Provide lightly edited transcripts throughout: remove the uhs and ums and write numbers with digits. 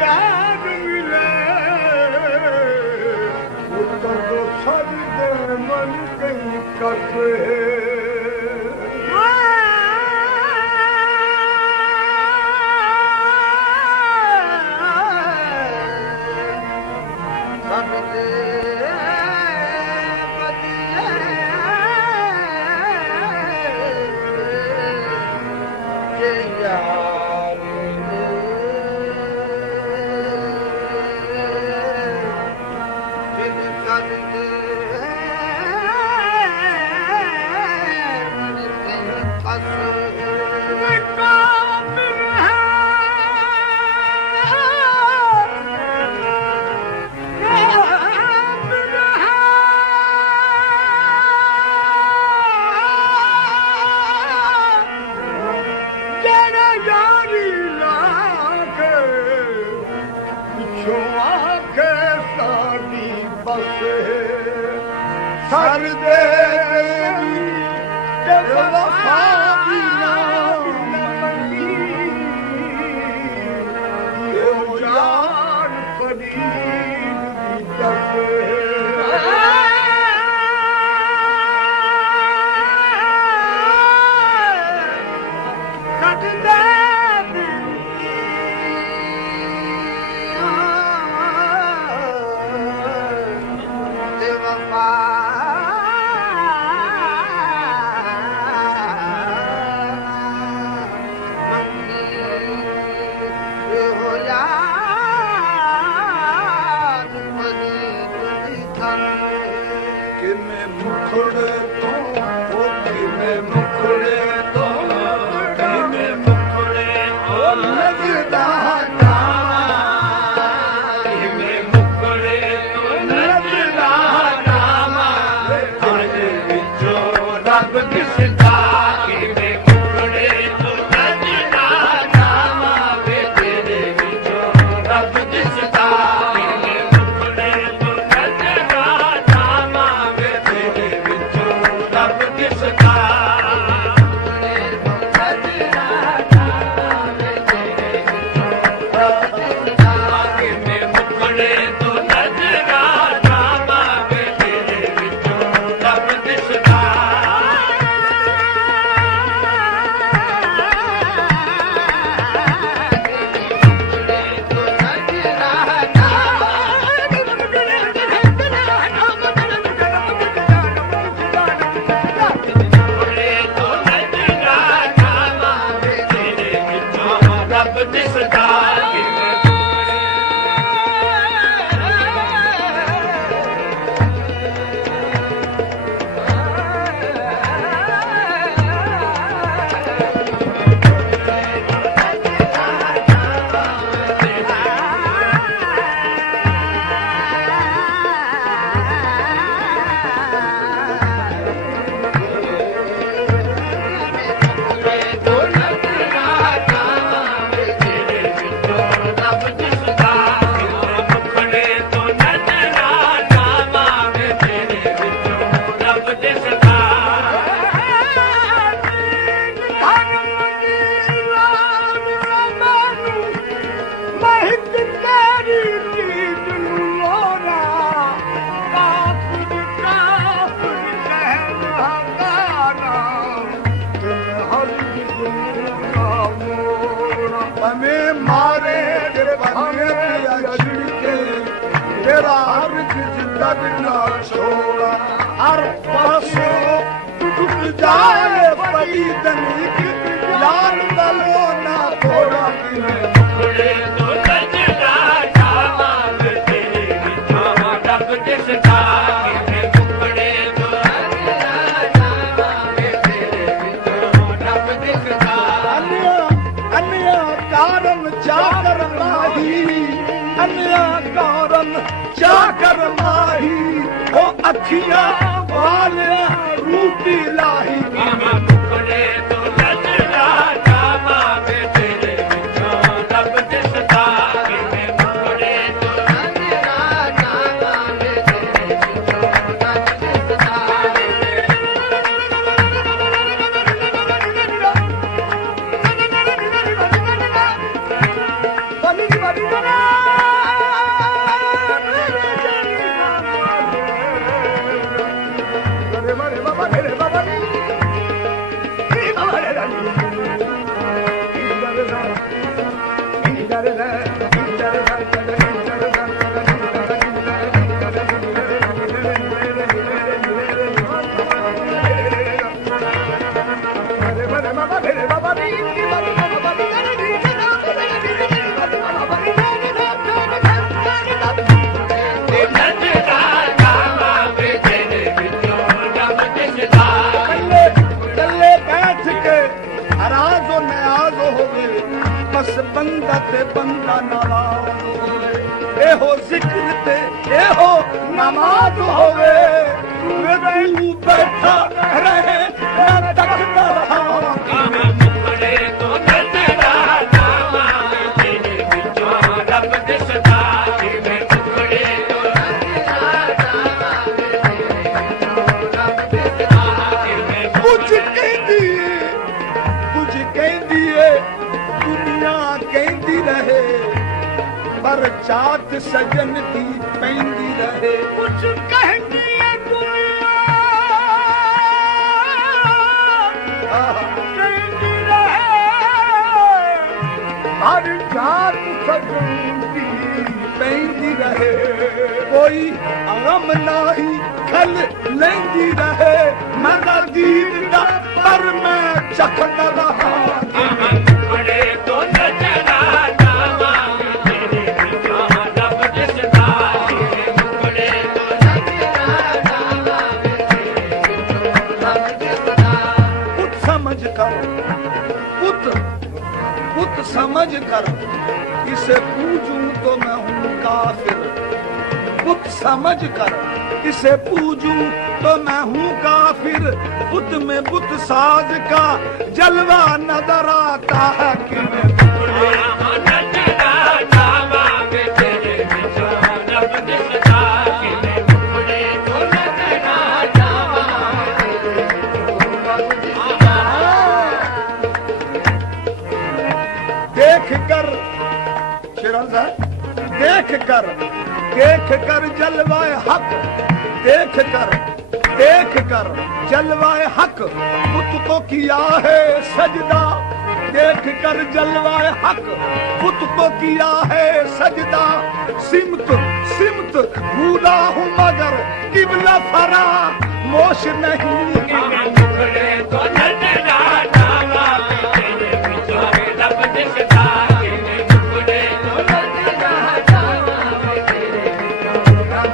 याद मिले तो सद दे मन कहीं कसे सर दे वफा बिना मंगी यो जान फरीद दी चाकर माही ओ अखियां वाले रूपी लाही टुकड़े तो लजरा जामा में तेरे विचों रब दिसदा टुकड़े तो लजरा जामा में तेरे विचों रब दिसदा बनी बनी बंदा ते बंदा नाराज होवे एहो जिक्र ते एहो नमाज होवे तू बैठा रहे मैं तकदा रहा मुखड़े तो नजरा जावा तेरे विचों रब दिसदा जिवें मुखड़े तो नजरा जावा तेरे विचों रब दिसदा जिवें कुछ कहदी है दुनिया कहती रहे पर चात सजन दी पैंदी रहे कुछ कहती है दुनिया कहती रहे पर चात सजन दी पैंदी रहे कोई गम नाही खल लेंदी रहे मैं दीद दा पर मैं चखदा रहा तो नजरा जावा तेरे विचों रब दिसदा मुखड़े तो नजरा जावा तेरे विचों रब दिसदा पुत समझ कर पुत समझ कर इसे पूजूं तो मैं हूँ काफिर पुत समझ कर इसे पूजूं तो मैं हूँ काफिर बुत में बुत साज का जलवा नजर आता है कि मैं नजरा जावा तेरे विचों रब दिसदा कि मैं मुखड़े तो नजरा जावा तेरे विचों रब दिसदा देख कर शेरान साहब देख कर जलवाए हक देख कर जलवाए हक बुत को किया है सजदा देख कर जलवाए हक बुत को किया है सजदा सिमत भूला हूँ मगर किबला फरा मोश नहीं मुखड़े तो नजरा जावा तेरे विचों रब दिसदा मुखड़े तो नजरा जावा तेरे विचों रब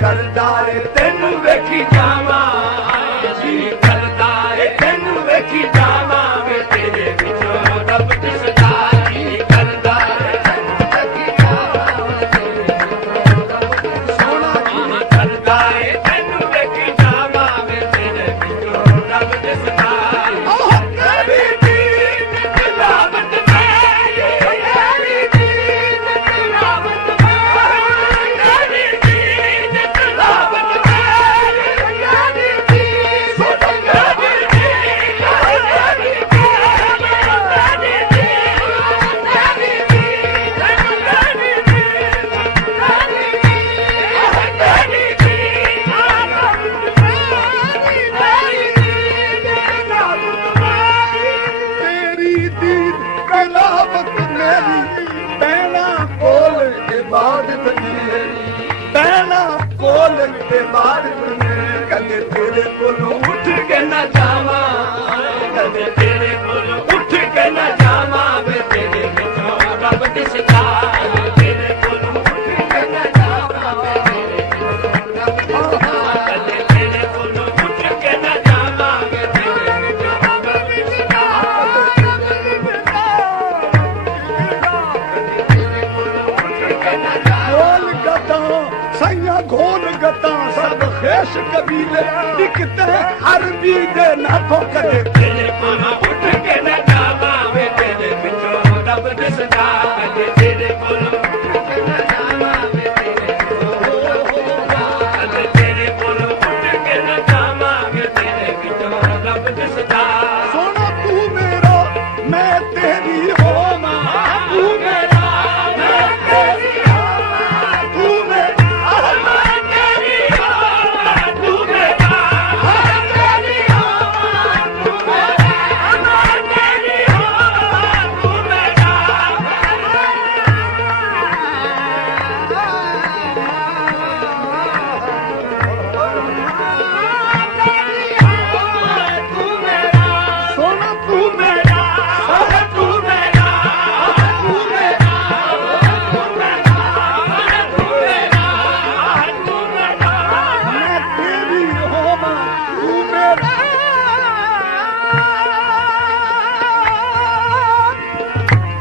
करदा है तेनू वेखी जावा जी करदा है तेनू वेखी जावा वे तेरे विचों रब दिसदा जी करदा है तेनू वेखी जावा तेरे विचों रब सोना जी करदा है तेनू वेखी जावा वे तेरे विचों रब दिसदा ओह कभी दीन तिलावत मेरी कभी दीन तिलावत कदे तेरे कोलों उठ के न जावा कदे तेरे कोलों उठ के न जावा वे तेरे विचों रब दिसदा तेरे कोलों उठ के न जावा वे तेरे विचों रब दिसदा कदे तेरे कोलों उठ के न जावा वे तेरे विचों रब दिसदा घोल गता सैया घोल गता सब खेश कबीले दिखते अरबी दे नाथों कदे तेरे कोलों उठ के न जावा वे तेरे विचों रब दिसदा ਦਿਸਦਾ ਕਦੇ ਤੇਰੇ ਕੋਲੋਂ ਨਾ ਜਾਵਾਂ ਵੇ ਤੇਰੇ ਕਦੇ ਤੇਰੇ ਕੋਲੋਂ ਉੱਠ ਕੇ ਨਾ ਜਾਵਾਂ ਵੇ ਤੇਰੇ ਵਿੱਚੋਂ ਰੱਬ ਦਿਸਦਾ ਸੋਹਣਾ ਤੂੰ ਮੇਰਾ ਮੈਂ ਤੇਰੀ ਹੋਵਾਂ ਤੂੰ ਮੇਰਾ ਮੈਂ ਤੇਰੀ ਹੋਵਾਂ ਤੂੰ ਮੇਰਾ ਮੈਂ ਤੇਰੀ ਹੋਵਾਂ ਤੂੰ ਮੇਰਾ ਮੈਂ ਤੇਰੀ ਹੋਵਾਂ ਤੂੰ ਮੇਰਾ ਮੈਂ ਤੇਰੀ ਹੋਵਾਂ ਤੂੰ ਮੇਰਾ ਸੋਹਣਾ ਤੂੰ ਮੇਰਾ ਤੂੰ ਮੇਰਾ ਤੂੰ ਮੇਰਾ ਤੂੰ ਮੇਰਾ ਤੂੰ ਮੇਰਾ ਮੈਂ ਤੇਰੀ ਹੋਵਾਂ ਤੂੰ ਮੇਰਾ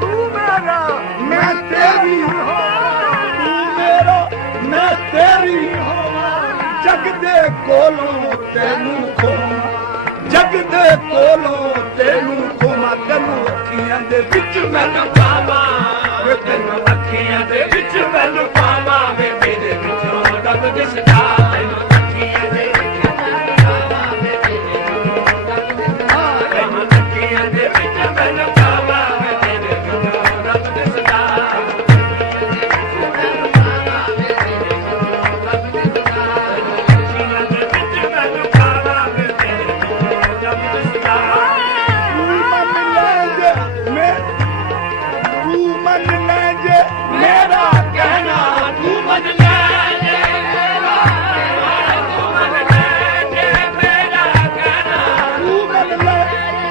ਤੂੰ ਮੇਰਾ ਮੈਂ ਤੇਰੀ ਹੋਵਾਂ ਤੂੰ ਮੇਰਾ ਮੈਂ ਤੇਰੀ ਹੋਵਾਂ ਜਗ ਦੇ ਕੋਲੋਂ ਤੈਨੂੰ ਖੋਵਾਂ ਜਗ ਦੇ ਕੋਲੋਂ ਤੈਨੂੰ ਖੋਵਾਂ ਤੈਨੂੰ ਅੱਖੀਆਂ ਦੇ ਵਿੱਚ ਮੈਨੂੰ ਪਾਵਾਂ ਵੇ ਤੈਨੂੰ ਅੱਖੀਆਂ ਦੇ ਵਿੱਚ ਮੈਨੂੰ ਪਾਵਾਂ ਵੇ ਮੇਰੇ ਵਿੱਚੋਂ ਰੱਬ ਦਿਸਦਾ ਤੈਨੂੰ ਅੱਖੀਆਂ ਦੇ ਵਿੱਚ ਮੈਨੂੰ ਪਾਵਾਂ ਵੇ ਮੇਰੇ ਵਿੱਚੋਂ ਰੱਬ ਦਿਸਦਾ ਤੈਨੂੰ ਅੱਖੀਆਂ ਦੇ ਵਿੱਚ ਮੈਨੂੰ ਪਾਵਾਂ ਵੇ ਮੇਰੇ ਵਿੱਚੋਂ ਰੱਬ ਦਿਸਦਾ ਤੂੰ ਮੰਨ ਲੈ ਜੇ ਤੂੰ ਮੰਨ ਲੈ ਜੇ ਮੇਰਾ ਕਹਿਣਾ ਤੂੰ ਮੰਨ ਲੈ ਜੇ ਮੇਰਾ ਤੂੰ ਮੰਨ ਲੈ ਜੇ ਮੇਰਾ ਕਹਿਣਾ ਤੂੰ ਮੰਨ ਲੈ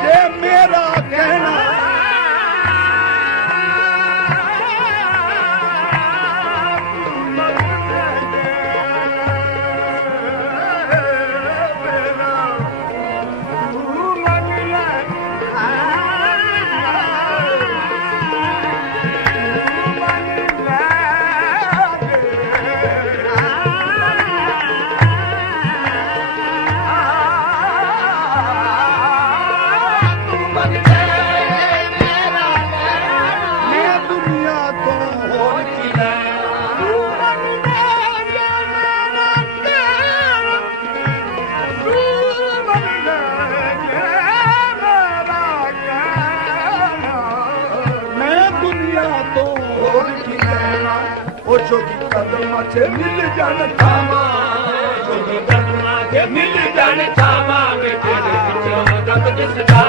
ਜੇ ਮੇਰਾ ਕਹਿਣਾ ਤੂੰ ਮੰਨ ਲੈ ਮੈਂ ਦੁਨੀਆ ਤੋਂ ਹੋਰ ਕੀ ਮੈਂ ਦੁਨੀਆ ਤੋਂ ਹੋਰ ਕੀ ਲੈਣਾ ਉਹ ਜੋਗੀ ਕਦਮਾਂ 'ਚ ਮਿਲ ਜਾਣ ਥਾਵਾਂ ਮਿਲ ਜਾਣ ਥਾਵਾਂ ਵੇ ਤੇਰੇ ਵਿੱਚੋਂ ਰੱਬ ਦਿਸਦਾ